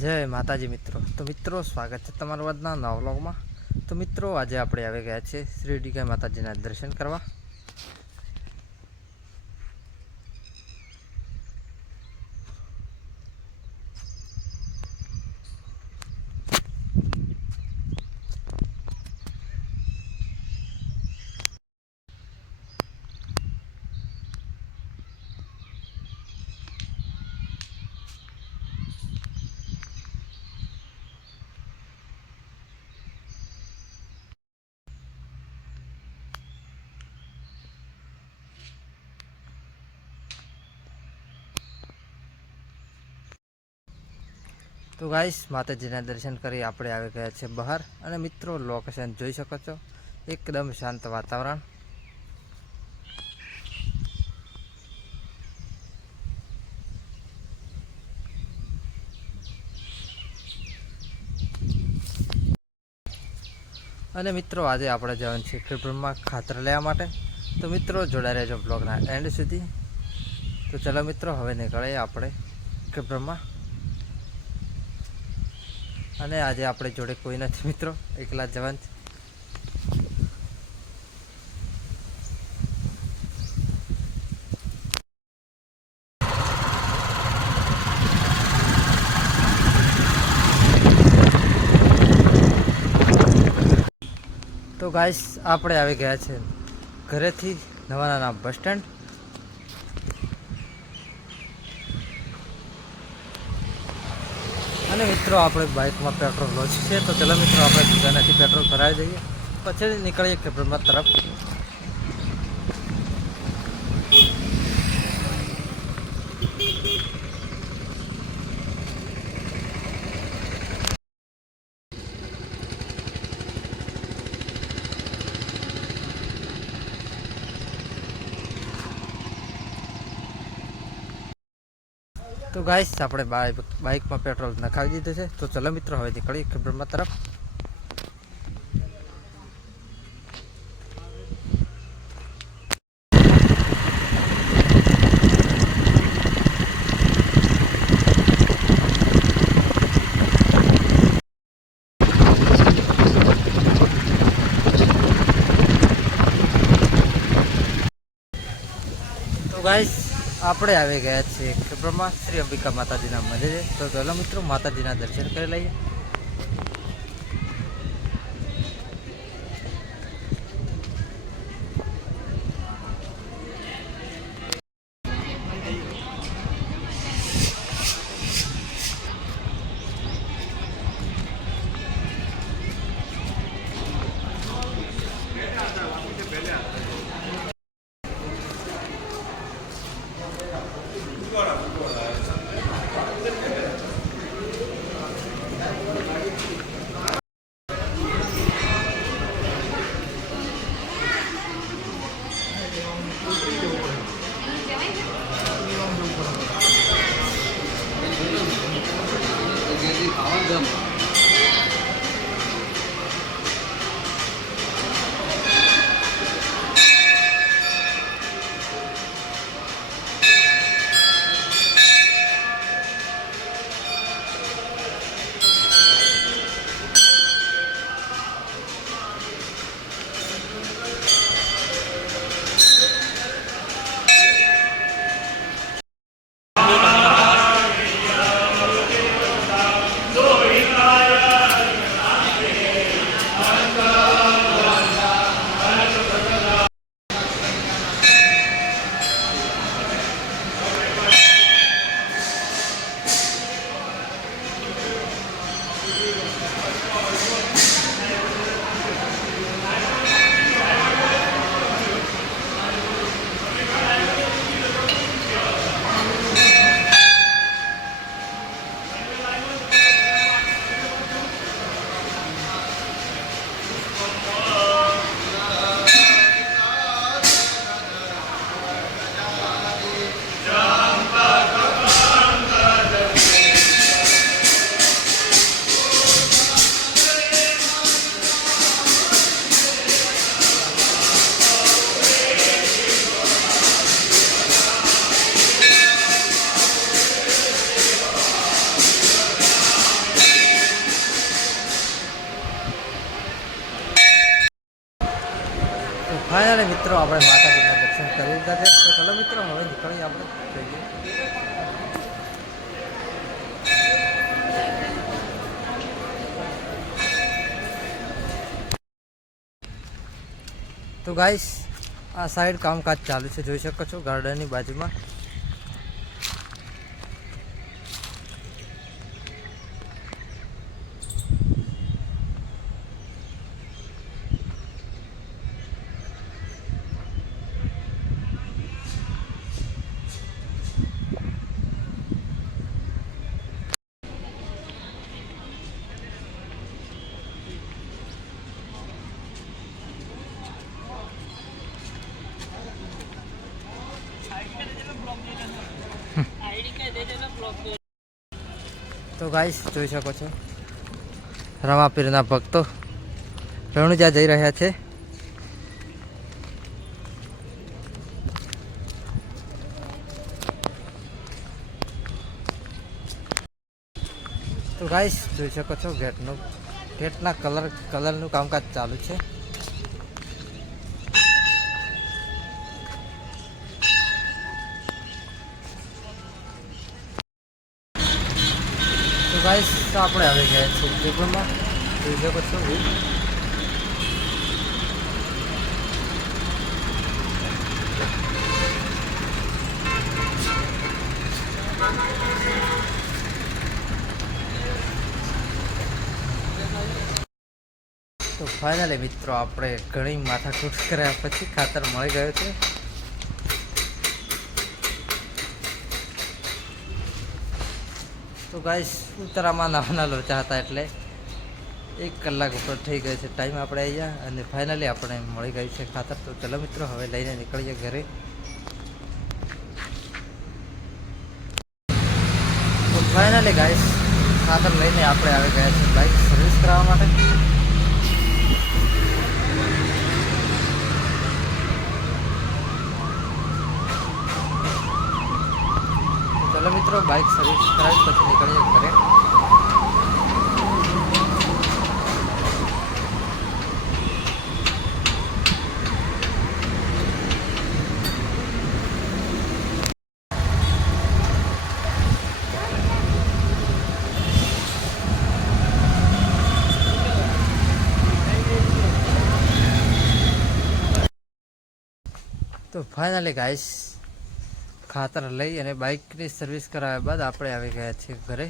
જય માતાજી મિત્રો. તો મિત્રો, સ્વાગત છે તમારું આજના નવા વ્લોગમાં. તો મિત્રો, આજે આપણે આવી ગયા છે શિરડી માતાજીના દર્શન કરવા. તો ગાઈસ, માતાજીના દર્શન કરી આપણે આવી ગયા છે બહાર. અને મિત્રો, લોકેશન જોઈ શકો છો, એકદમ શાંત વાતાવરણ. અને મિત્રો, આજે આપણે જવાનું છે ખેડબ્રહ્મા ખાતર લેવા માટે. તો મિત્રો, જોડાઈ રહેજો બ્લોગના એન્ડ સુધી. તો ચલો મિત્રો, હવે નીકળીએ આપણે ખેડબ્રહ્મા. અને આજે આપણે જોડે કોઈ નથી મિત્રો, એકલા જવાન છે. તો ગાઈસ, આપણે આવી ગયા છે ઘરેથી નવાના બસ સ્ટેન્ડ. અને મિત્રો, આપણે બાઇકમાં પેટ્રોલ લોચી છે. તો ચલો મિત્રો, આપણે દુકાનેથી પેટ્રોલ ભરાવી દઈએ, પછી નીકળીએ ખેડબ્રહ્મા તરફ. તો ગાઈસ, આપણે બાઇકમાં પેટ્રોલ નખાવી દીધું છે. તો ચલો મિત્રો, હવે નીકળીએ ખેડબ્રહ્મા તરફ. તો ગાઈસ, આપણે આવી ગયા છીએ ખેડબ્રહ્મા શ્રી અંબિકા માતાજીના મંદિરે. તો ચલો મિત્રો, માતાજીના દર્શન કરી લઈએ. ફાઇનલી મિત્રો આપણે માતાજીના દર્શન કરી લીધા છે. તો ચલો મિત્રો હવે નીકળીએ આપણે જઈએ. તો ગાઈસ આ સાઈડ કામકાજ ચાલુ છે, જોઈ શકો છો ગાર્ડનની બાજુમાં. તો ગાઈસ જોઈ શકો છો રામાપીરના ભક્તો રણુજા જઈ રહ્યા છે. તો ગાઈસ જોઈ શકો છો ગેટના કલરનું કામકાજ ચાલુ છે. તો ગાઈસ તો આપણે આવી ગયા છીએ ઉદયપુરમાં, જોઈ શકો છો. તો ફાઇનલી મિત્રો આપણે ઘણી માથાકૂટ કર્યા પછી ખાતર મળી ગયું છે. તો ગાઈસ ઉત્તરામાં નાના લોચા હતા એટલે 1 કલાક ઉપર થઈ ગયો છે ટાઈમ આપણે અહીંયા, અને ફાઇનલી આપણે મળી ગયું છે ખાતર. તો ચલો મિત્રો હવે લઈને નીકળીએ ઘરે. તો ફાઇનલી ગાઈસ ખાતર લઈને આપણે આવી ગયા છે બાઇક સર્વિસ કરાવવા માટે. ચલો મિત્રો બાઇક સર્વિસ કરાવી પછી નીકળીએ ઘરે. તો ફાઇનલી ગાઈસ ખાતર લઈ અને બાઇકની સર્વિસ કરાવ્યા બાદ આપણે આવી ગયા છીએ ઘરે.